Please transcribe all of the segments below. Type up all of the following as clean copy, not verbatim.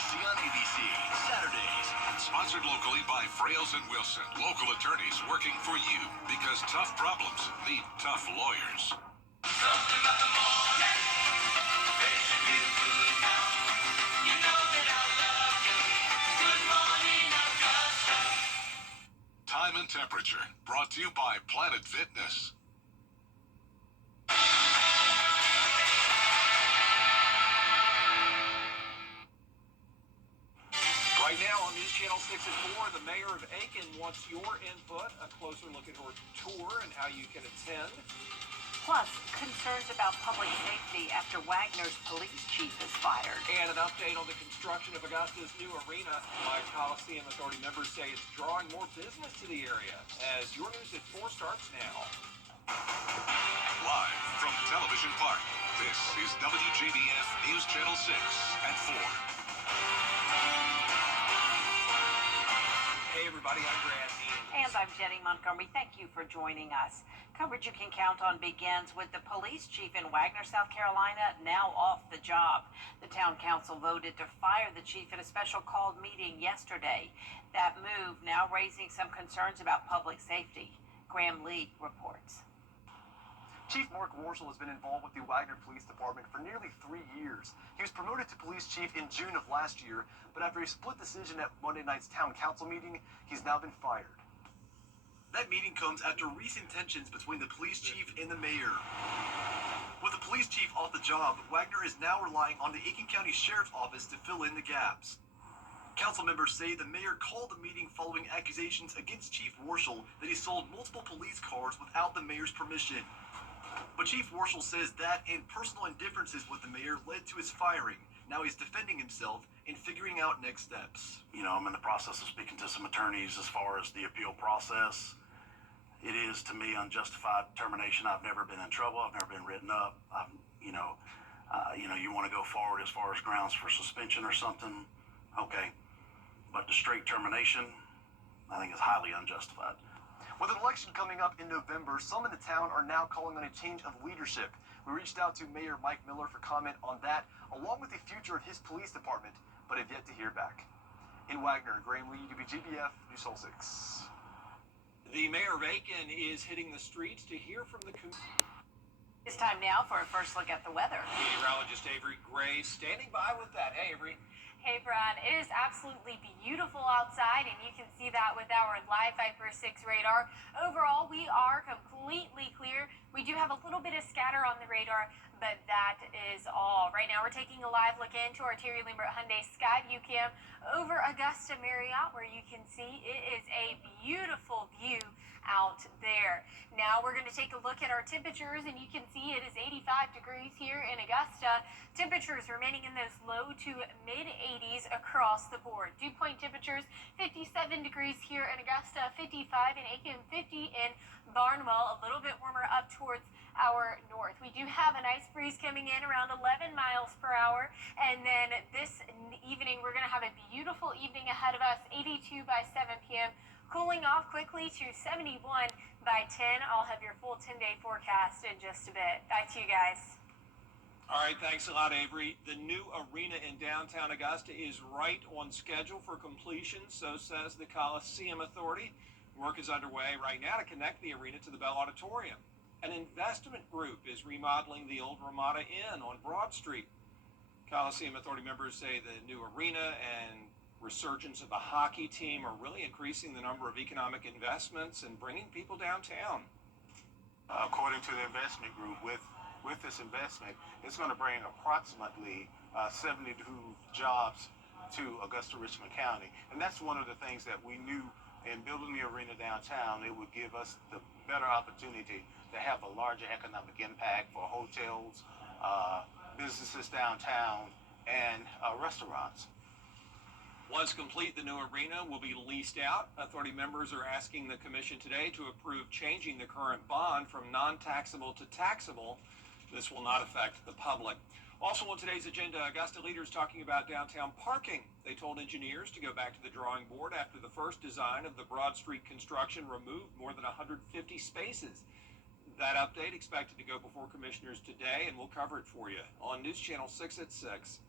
ABC on ABC, Saturdays. Sponsored locally by Frales and Wilson. Local attorneys working for you because tough problems need tough lawyers. Something about the morning. Makes you feel good now. You know that I love you. Good morning, Augusta. Time and temperature brought to you by Planet Fitness. Right now on News Channel 6 at 4, the mayor of Aiken wants your input, a closer look at her tour and how you can attend. Plus, concerns about public safety after Wagner's police chief is fired. And an update on the construction of Augusta's new arena. My Coliseum Authority members say it's drawing more business to the area. As your News at 4 starts now. Live from Television Park, this is WGBF News Channel 6 at 4. Hey everybody, I'm Grant Dean. And I'm Jenny Montgomery. Thank you for joining us. Coverage you can count on begins with the police chief in Wagner, South Carolina, now off the job. The town council voted to fire the chief at a special called meeting yesterday. That move now raising some concerns about public safety. Graham Lee reports. Chief Mark Warshall has been involved with the Wagner Police Department for nearly 3 years. He was promoted to police chief in June of last year, but after a split decision at Monday night's town council meeting, he's now been fired. That meeting comes after recent tensions between the police chief and the mayor. With the police chief off the job, Wagner is now relying on the Aiken County Sheriff's Office to fill in the gaps. Council members say the mayor called the meeting following accusations against Chief Warshall that he sold multiple police cars without the mayor's permission. But Chief Warshall says that and personal indifferences with the mayor led to his firing. Now he's defending himself and figuring out next steps. You know, I'm in the process of speaking to some attorneys as far as the appeal process. It is, to me, unjustified termination. I've never been in trouble. I've never been written up. You want to go forward as far as grounds for suspension or something, okay. But the straight termination, I think, is highly unjustified. With an election coming up in November, some in the town are now calling on a change of leadership. We reached out to Mayor Mike Miller for comment on that, along with the future of his police department, but have yet to hear back. In Wagner, Graham Lee, WGBF, News Channel 6. The mayor of Aiken is hitting the streets to hear from the community. It's time now for a first look at the weather. Meteorologist Avery Gray standing by with that. Hey, Avery. Hey, Brian, it is absolutely beautiful outside, and you can see that with our live Viper 6 radar. Overall, we are completely clear. We do have a little bit of scatter on the radar, but that is all. Right now, we're taking a live look into our Terry Lambert Hyundai Skyview Cam over Augusta Marriott, where you can see it is a beautiful view out there. Now we're going to take a look at our temperatures, and you can see it is 85 degrees here in Augusta. Temperatures remaining in those low to mid 80s across the board. Dew point temperatures 57 degrees here in Augusta, 55 in Aiken, 50 in Barnwell, a little bit warmer up towards our north. We do have a nice breeze coming in around 11 miles per hour, and then this evening we're going to have a beautiful evening ahead of us, 82 by 7 p.m. Cooling off quickly to 71 by 10. I'll have your full 10-day forecast in just a bit. Back to you guys. All right, thanks a lot, Avery. The new arena in downtown Augusta is right on schedule for completion, so says the Coliseum Authority. Work is underway right now to connect the arena to the Bell Auditorium. An investment group is remodeling the old Ramada Inn on Broad Street. Coliseum Authority members say the new arena and resurgence of the hockey team are really increasing the number of economic investments and bringing people downtown. According to the investment group, with this investment, it's going to bring approximately 72 jobs to Augusta Richmond County. And that's one of the things that we knew in building the arena downtown. It would give us the better opportunity to have a larger economic impact for hotels, businesses downtown, and restaurants. Once complete, the new arena will be leased out. Authority members are asking the commission today to approve changing the current bond from non-taxable to taxable. This will not affect the public. Also on today's agenda, Augusta leaders talking about downtown parking. They told engineers to go back to the drawing board after the first design of the Broad Street construction removed more than 150 spaces. That update expected to go before commissioners today, and we'll cover it for you on News Channel 6 at 6.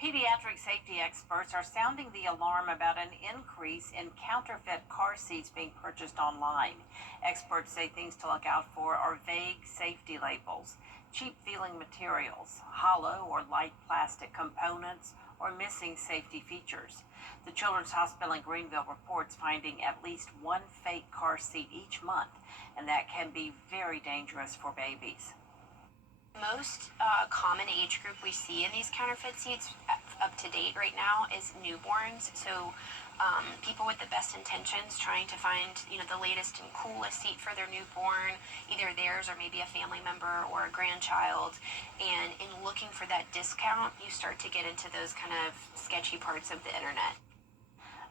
Pediatric safety experts are sounding the alarm about an increase in counterfeit car seats being purchased online. Experts say things to look out for are vague safety labels, cheap-feeling materials, hollow or light plastic components, or missing safety features. The Children's Hospital in Greenville reports finding at least one fake car seat each month, and that can be very dangerous for babies. Most common age group we see in these counterfeit seats up to date right now is newborns. So people with the best intentions trying to find, the latest and coolest seat for their newborn, either theirs or maybe a family member or a grandchild. And in looking for that discount, you start to get into those kind of sketchy parts of the internet.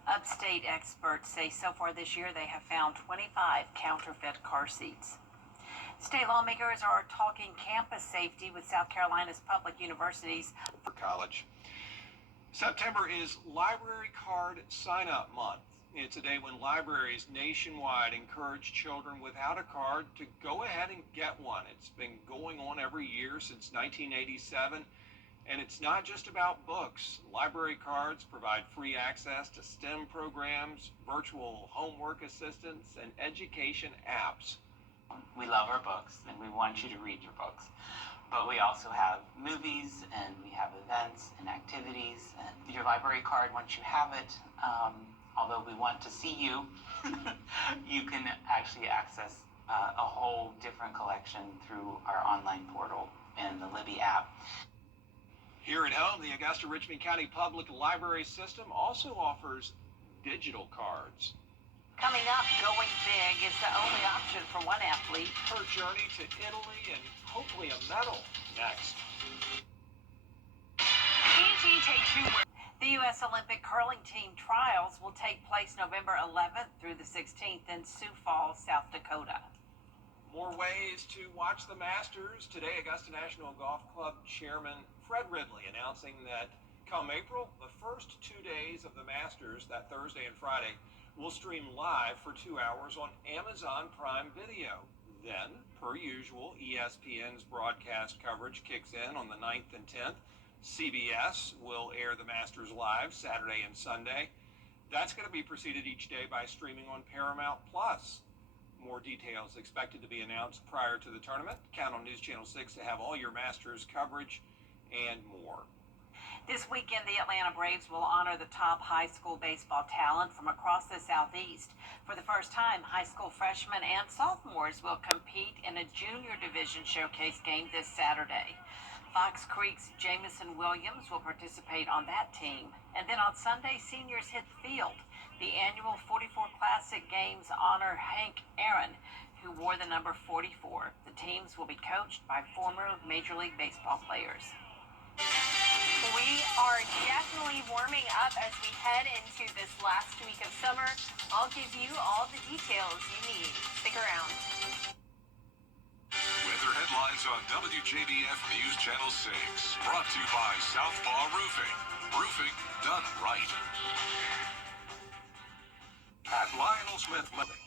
Upstate experts say so far this year they have found 25 counterfeit car seats. State lawmakers are talking campus safety with South Carolina's public universities. For college. September is Library Card Sign-Up Month. It's a day when libraries nationwide encourage children without a card to go ahead and get one. It's been going on every year since 1987, and it's not just about books. Library cards provide free access to STEM programs, virtual homework assistance, and education apps. We love our books and we want you to read your books, but we also have movies and we have events and activities, and your library card, once you have it, although we want to see you, you can actually access a whole different collection through our online portal and the Libby app. Here at home, the Augusta-Richmond County Public Library System also offers digital cards. Coming up, going big is the only option for one athlete. Her journey to Italy and hopefully a medal next. takes you where. The U.S. Olympic curling team trials will take place November 11th through the 16th in Sioux Falls, South Dakota. More ways to watch the Masters. Today, Augusta National Golf Club Chairman Fred Ridley announcing that come April, the first 2 days of the Masters, that Thursday and Friday, will stream live for 2 hours on Amazon Prime Video. Then, per usual, ESPN's broadcast coverage kicks in on the 9th and 10th. CBS will air the Masters live Saturday and Sunday. That's going to be preceded each day by streaming on Paramount Plus. More details expected to be announced prior to the tournament. Count on News Channel 6 to have all your Masters coverage and more. This weekend, the Atlanta Braves will honor the top high school baseball talent from across the Southeast. For the first time, high school freshmen and sophomores will compete in a junior division showcase game this Saturday. Fox Creek's Jamison Williams will participate on that team. And then on Sunday, seniors hit the field. The annual 44 Classic Games honor Hank Aaron, who wore the number 44. The teams will be coached by former Major League Baseball players. We are definitely warming up as we head into this last week of summer. I'll give you all the details you need. Stick around. Weather headlines on WJBF News Channel 6. Brought to you by Southpaw Roofing. Roofing done right. At Lionel Smith Living.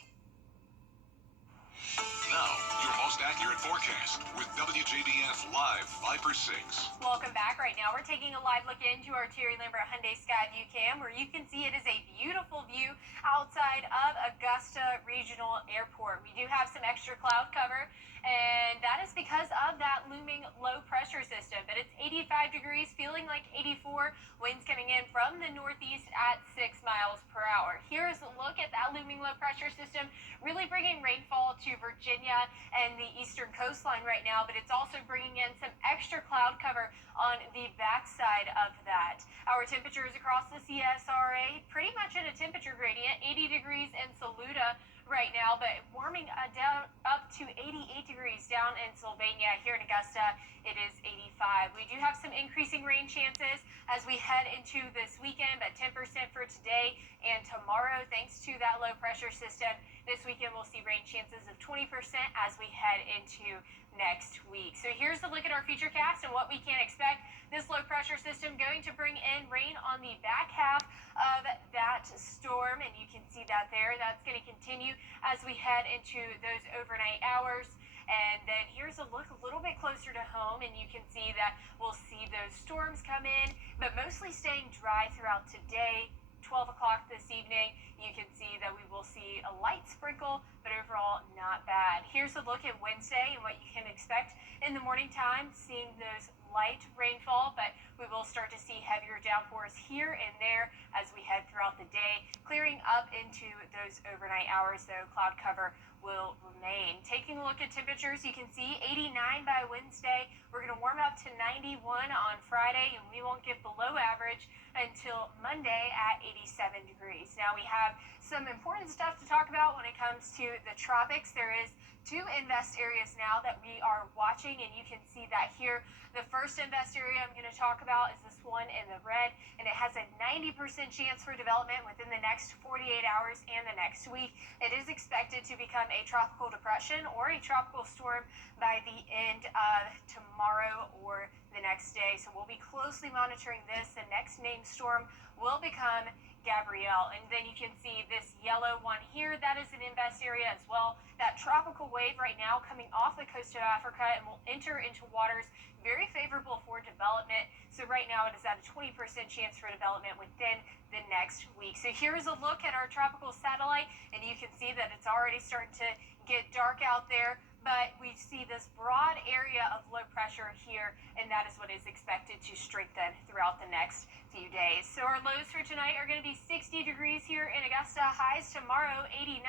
Now, your most accurate forecast with WJBF Live Viper 6. Welcome back. Right now, we're taking a live look into our Terry Lambert Hyundai Sky View Cam, where you can see it is a beautiful view outside of Augusta Regional Airport. We do have some extra cloud cover, and that is because of that looming low pressure system. But it's 85 degrees, feeling like 84. Winds coming in from the northeast at 6 miles per hour. Here's a look at that looming low pressure system, really bringing rainfall to Virginia and the eastern coastline right now, but it's also bringing in some extra cloud cover on the backside of that. Our temperatures across the CSRA, pretty much in a temperature gradient, 80 degrees in Saluda right now, but warming down up to 88 degrees down in Sylvania. Here in Augusta, it is 85. We do have some increasing rain chances as we head into this weekend, but 10% for today and tomorrow, thanks to that low pressure system. This weekend, we'll see rain chances of 20% as we head into next week. So here's a look at our futurecast and what we can expect. This low pressure system going to bring in rain on the back half of that storm, and you can see that there. That's going to continue as we head into those overnight hours. And then here's a look a little bit closer to home, and you can see that we'll see those storms come in, but mostly staying dry throughout today. 12 o'clock this evening, you can see that we will see a light sprinkle, but overall not bad. Here's a look at Wednesday and what you can expect in the morning time, seeing those light rainfall, but we will start to see heavier downpours here and there as we head throughout the day. Clearing up into those overnight hours, though, cloud cover will remain. Taking a look at temperatures, you can see 89 by Wednesday. We're going to warm up to 91 on Friday, and we won't get below average until Monday at 87 degrees. Now, we have some important stuff to talk about when it comes to the tropics. There is 2 invest areas now that we are watching, and you can see that here. The first invest area I'm going to talk about is this one in the red, and it has a 90% chance for development within the next 48 hours and the next week. It is expected to become a tropical depression or a tropical storm by the end of tomorrow or the next day. So we'll be closely monitoring this. The next named storm will become Gabrielle. And then you can see this yellow one here. That is an invest area as well. That tropical wave right now coming off the coast of Africa and will enter into waters very favorable for development. So right now it is at a 20% chance for development within the next week. So here's a look at our tropical satellite, and you can see that it's already starting to get dark out there, but we see this broad area of low pressure here, and that is what is expected to strengthen throughout the next few days. So our lows for tonight are going to be 60 degrees here in Augusta, highs tomorrow 89,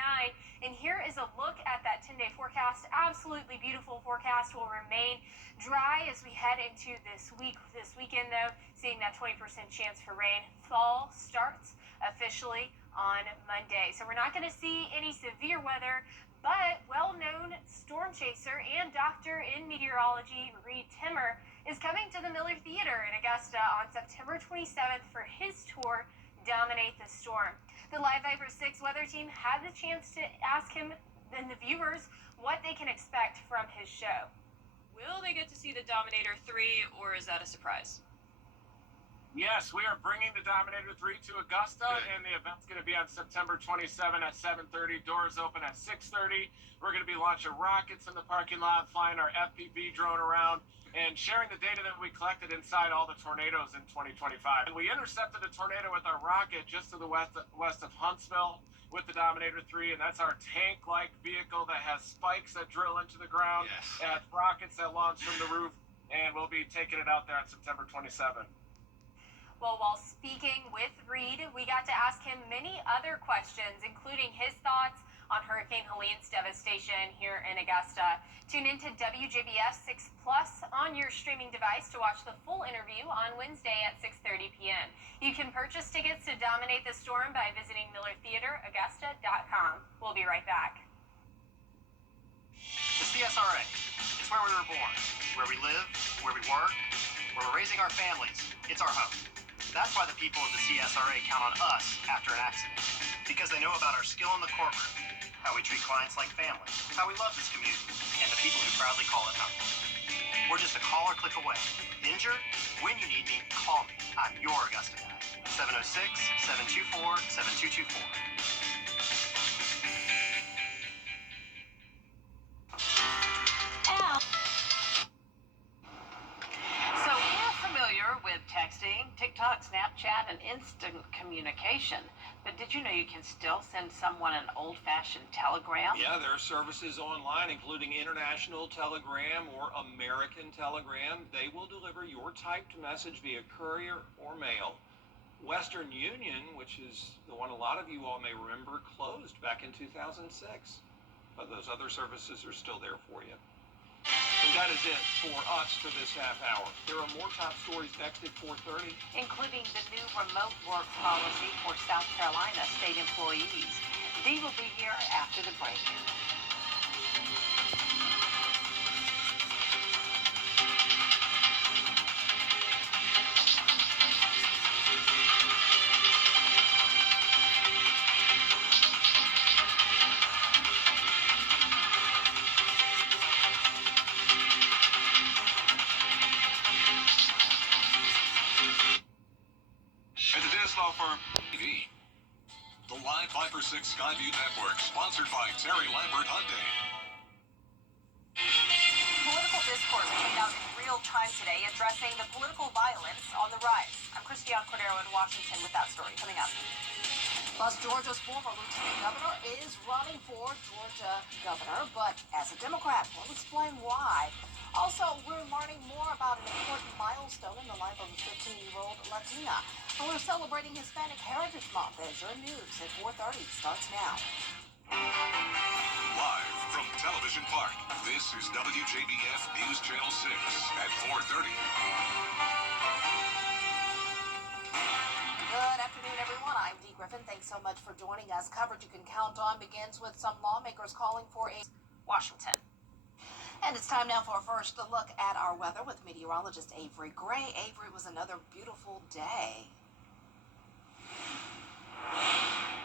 and here is a look at that 10-day forecast. Absolutely beautiful forecast. Will remain dry as we head into this weekend, though, seeing that 20% chance for rain. Fall starts officially on Monday, so we're not going to see any severe weather, but well-known storm chaser and doctor in meteorology Reed Timmer is coming to the Miller Theater in Augusta on September 27th for his tour, Dominate the Storm. The Live Viper 6 weather team had the chance to ask him and the viewers what they can expect from his show. Will they get to see the Dominator 3, or is that a surprise? Yes, we are bringing the Dominator 3 to Augusta, and the event's going to be on September 27 at 7:30. Doors open at 6:30. We're going to be launching rockets in the parking lot, flying our FPV drone around, and sharing the data that we collected inside all the tornadoes in 2025. And we intercepted a tornado with our rocket just to the west of Huntsville with the Dominator 3, and that's our tank-like vehicle that has spikes that drill into the ground. Yes. It has rockets that launch from the roof, and we'll be taking it out there on September 27. Well, while speaking with Reed, we got to ask him many other questions, including his thoughts on Hurricane Helene's devastation here in Augusta. Tune into WJBS 6 Plus on your streaming device to watch the full interview on Wednesday at 6:30 p.m. You can purchase tickets to Dominate the Storm by visiting MillerTheaterAugusta.com. We'll be right back. The CSRA. It's where we were born, where we live, where we work, where we're raising our families. It's our home. That's why the people of the CSRA count on us after an accident. Because they know about our skill in the courtroom, how we treat clients like family, how we love this community, and the people who proudly call it home. We're just a call or click away. Injured? When you need me, call me. I'm your Augusta guy. 706-724-7224. So we're familiar with texting, TikTok, Snapchat, and instant communication. But did you know you can still send someone an old-fashioned telegram? Yeah, there are services online, including International Telegram or American Telegram. They will deliver your typed message via courier or mail. Western Union, which is the one a lot of you all may remember, closed back in 2006. But those other services are still there for you. And that is it for us for this half hour. There are more top stories next at 4:30. Including the new remote work policy for South Carolina state employees. Dee will be here after the break. And it is law firm TV. The Live Viper 6 Skyview Network, sponsored by Terry Lambert Hyundai. discourse played out in real time today, addressing the political violence on the rise. I'm Christiane Cordero in Washington with that story coming up. Plus, Georgia's former lieutenant governor is running for Georgia governor, but as a Democrat. We'll explain why. Also, we're learning more about an important milestone in the life of a 15-year-old Latina. And we're celebrating Hispanic Heritage Month as your news at 4:30 starts now. Live from Television Park, this is WJBF News Channel 6 at 4:30. Good afternoon, everyone. I'm Dee Griffin. Thanks so much for joining us. Coverage you can count on begins with some lawmakers calling for a Washington. And it's time now for a first look at our weather with meteorologist Avery Gray. Avery, it was another beautiful day.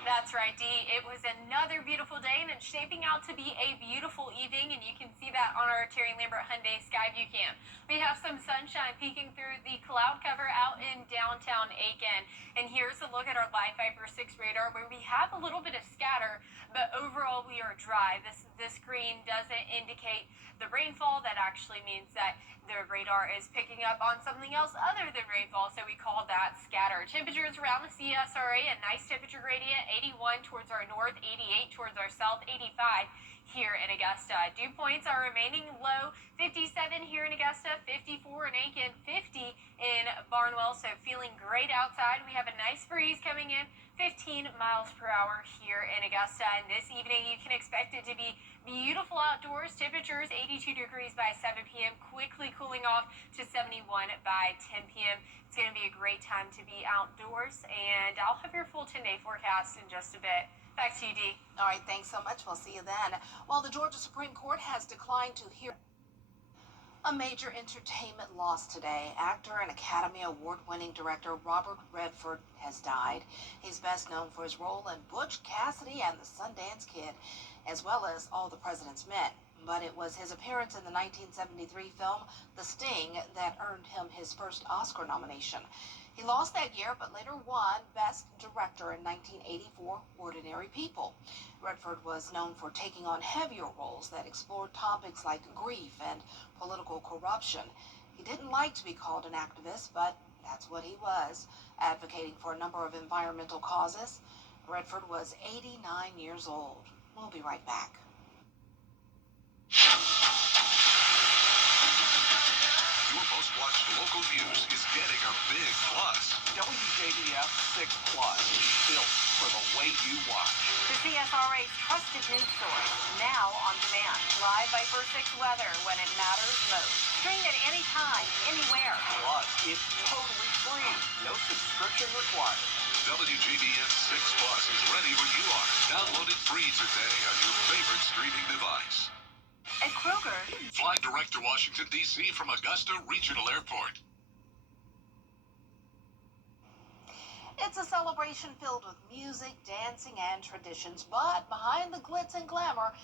That's right, Dee. It was another beautiful day, and it's shaping out to be a beautiful evening, and you can see that on our Terry Lambert Hyundai Skyview cam. We have some sunshine peeking through the cloud cover out in downtown Aiken. And here's a look at our Live Viper 6 radar, where we have a little bit of scatter, but overall we are dry. This green doesn't indicate the rainfall. That actually means that the radar is picking up on something else other than rainfall, so we call that scatter. Temperatures around the CSRA, a nice temperature gradient, 81 towards our north, 88 towards our south, 85 here in Augusta. Dew points are remaining low, 57 here in Augusta, 54 in Aiken, 50 in Barnwell, so feeling great outside. We have a nice breeze coming in, 15 miles per hour here in Augusta, and this evening you can expect it to be beautiful outdoors. Temperatures 82 degrees by 7 p.m., quickly cooling off to 71 by 10 p.m. It's going to be a great time to be outdoors, and I'll have your full 10-day forecast in just a bit. Back to you, Dee. All right, thanks so much. We'll see you then. Well, the Georgia Supreme Court has declined to hear a major entertainment loss today. Actor and Academy Award-winning director Robert Redford has died. He's best known for his role in Butch Cassidy and the Sundance Kid, as well as All the President's Men. But it was his appearance in the 1973 film The Sting that earned him his first Oscar nomination. He lost that year, but later won Best Director in 1984, Ordinary People. Redford was known for taking on heavier roles that explored topics like grief and political corruption. He didn't like to be called an activist, but that's what he was, advocating for a number of environmental causes. Redford was 89 years old. We'll be right back. Your most watched local news is getting a big plus. WJBF 6 Plus, built for the way you watch. The CSRA's trusted news source, now on demand. Live Viper 6 weather when it matters most. Stream at any time, anywhere. Plus, it's totally free. No subscription required. WJBF 6 Plus is ready when you are. Download it free today on your favorite streaming device. At Kroger, Fly direct to Washington, D.C. from Augusta Regional Airport. It's a celebration filled with music, dancing, and traditions, but behind the glitz and glamour,